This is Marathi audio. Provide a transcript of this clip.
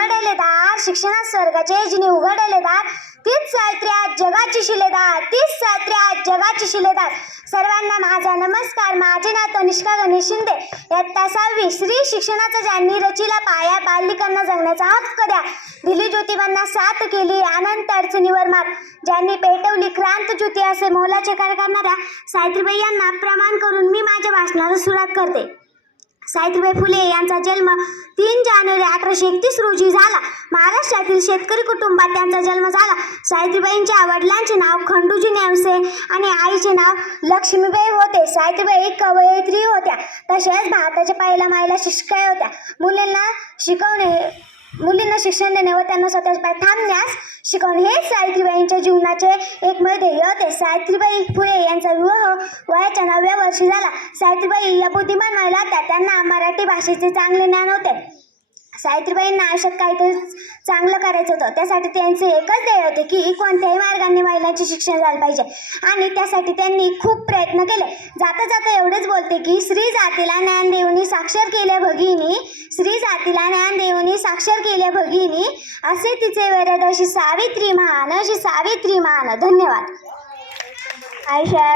उघडले दार शिक्षणात स्वर्गाचे जिने उघडले दार तीच सायत्री आज जगाची शिलेदार तीच सायत्री आज जगाची शिलेदार. सर्वांना माझा नमस्कार माझे नाव तनिष्का गणेश शिंदे. इयत्ता सहावी श्री शिक्षणाचा ज्यांनी रचिला पाया बालिकांना जगण्याचा हक्क द्या. दिली ज्योतिबांना साथ केली अनंत अडचणीवर मात. ज्यांनी पेटवली क्रांत ज्योती असे मोलाचे कार्य करणाऱ्या सावित्रीबाई यांना प्रमाण करून मी माझ्या भाषणाला सुरुवात करते. सावित्रीबाई फुले यांचा जन्म तीन जानेवारी अठराशे एकतीस रोजी झाला. महाराष्ट्रातील शेतकरी कुटुंबात त्यांचा जन्म झाला. सावित्रीबाईंच्या वडिलांचे नाव खंडूजी नेवसे आणि आईचे नाव लक्ष्मीबाई होते. सावित्रीबाई एक कवयित्री होत्या. तसेच भारताच्या पहिल्या महिला शिक्षिका होत्या. मुलींना शिकवणे मुलींना शिक्षण देणे व त्यांना स्वतःच्या पाय थांबण्यास शिकवणे. हे सावित्रीबाईंच्या जीवनाचे एकमेव ध्येय होते. सावित्रीबाई फुले यांचा विवाह वयाच्या नवव्या वर्षी झाला. सावित्रीबाई या बुद्धिमान महिला होत्या. त्यांना मराठी भाषेचे चांगले ज्ञान होते. सावित्रीबाईंना आयुष्यात काहीतरी चांगलं करायचं होतं. त्यासाठी त्यांचे एकच ध्येय होते की कोणत्याही मार्गाने महिलांचे शिक्षण झालं पाहिजे. आणि त्यासाठी त्यांनी खूप प्रयत्न केले. जाता जाता एवढेच बोलते की स्त्री जातीला ज्ञान देऊनी साक्षर केले भगिनी स्त्री जातीला ज्ञान देऊनी साक्षर केले भगिनी. असे तिचे वरद अशी सावित्री महान अशी सावित्री महान. धन्यवाद. आयशा